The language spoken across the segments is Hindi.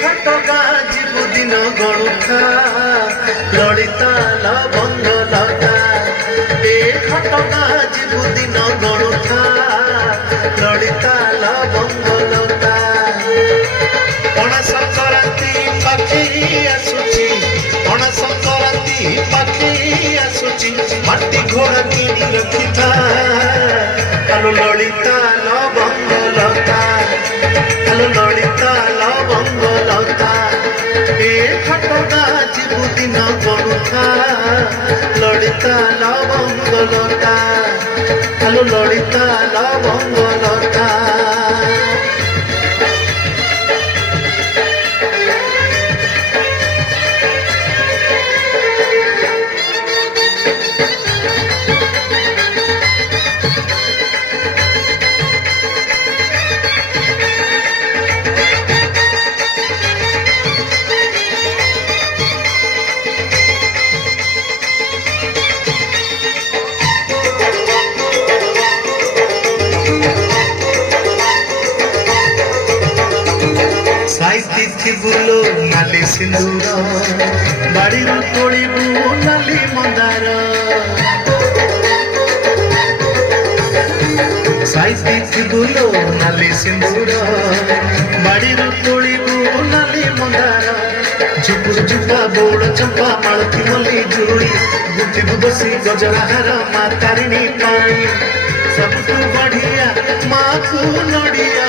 ଖଟକା ଯିବୁ ଦିନ ଗଣୁଥା ଲଳିତା ଲବଙ୍ଗ ଲତା ଏ ଖଟକା ଯିବୁ ଦିନ ଗଣୁଥା ଲଳିତା ଲବଙ୍ଗ ଲତା ପଣା ସଂକ୍ରାନ୍ତି ପାଖେଇ ଆସୁଛି ପଣା ସଂକ୍ରାନ୍ତି ପାଖେଇ ଆସୁଛି ମାଟି ଘୋଡ଼ା କିଣି ରଖିଥା ଆଲୋ ଲଳିତା ଲବଙ୍ଗ ଲତା ଆଲୋ ଲଳିତା ଲବଙ୍ଗ ଲତା ଏ ଖଟକା ଯିବୁ ଦିନ ଗଣୁଥା ଲଳିତା ଲବଙ୍ଗ ଲତା ଆଲୋ ଲଳିତା ଲବଙ୍ଗ ଲତା ବୁଲୋ ନାଲି ସିନ୍ଦୁର ବାଡ଼ିରୁ ତୋଳିବୁ ନାଲି ମନ୍ଦାର ସାଇତି ବୁଲୋ ନାଲି ସିନ୍ଦୁର ବାଡ଼ିରୁ ତୋଳିବୁ ନାଲି ମନ୍ଦାର ଝୁପୁର ଝୁପା ବଉଳ ଚମ୍ପା ମାଳତୀ ମଲ୍ଲି ଜୁଇ ଗୁନ୍ଥିବୁ ବସି ଗଜରାହାର ମା ତାରିଣୀ ପାଣି ସବୁଠୁ ବଢିଆ ମାକୁ ନଡ଼ିଆ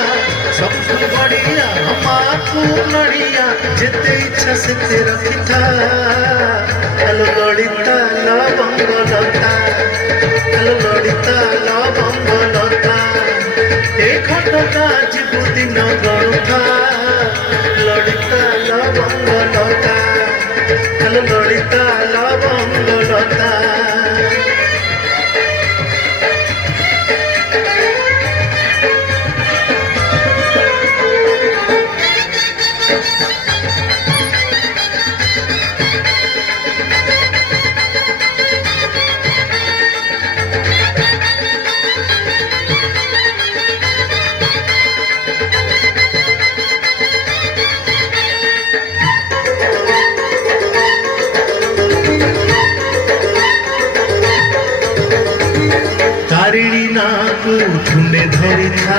ସବୁଠୁ ବଢିଆ ମାକୁ ନଡ଼ିଆ ଯେତେ ଇଚ୍ଛା ସେତେ ରଖିଥା ଆଲୋ ଲଳିତା ଲବଙ୍ଗ ଲତା ଆଲୋ ଲଳିତା ଲବଙ୍ଗ ଲତା ଏ ଖଟକା ଯିବୁ ଦିନ ଗଣୁଥା ଲଳିତା ଲବଙ୍ଗ ଲତା ଆଲୋ ଲଳିତା ଲବଙ୍ଗ ଲତା तारिणी नाकू तुंडे धरिथा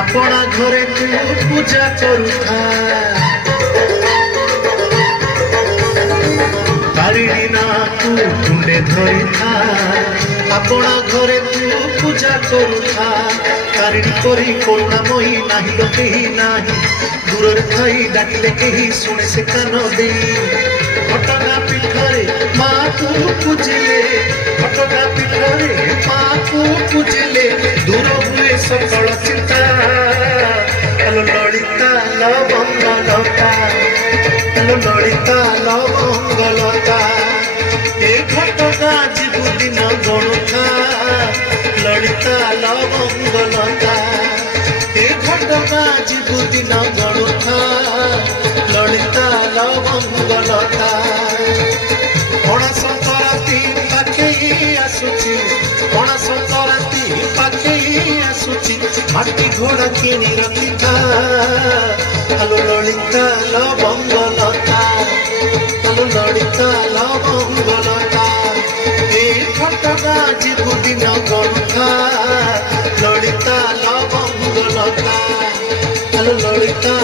अपना घरे तू पूजा करुथा तारिणी नाकू तुंडे धरिथा अपना घरे तू पूजा करुथा तारिणी करी करुणामयी नाही लो केही नाही दूर थाई डाकिले केही शुणे से कान दे घटना पीठरे माँ को पूजिले घटना पीठरे माँ को पूजिले दूर हुए सकल चिंता आलो ललिता लवंग लता आलो ललिता लवंग लता ए घटना जीवु दिन गणुथा ललिता लवंग लता ए घटना जीवु दिन गणुथा ललिता लवंग लता पणा संक्रांति पाखेई आसुची पणा संक्रांति पाखेई आसुची माटी घोड़ा किणी रखिथा आलो ललिता लवंग लता आलो ललिता लवंग लता ए खटका जीवु दिन गणुथा ललिता लवंग लता आलो ललिता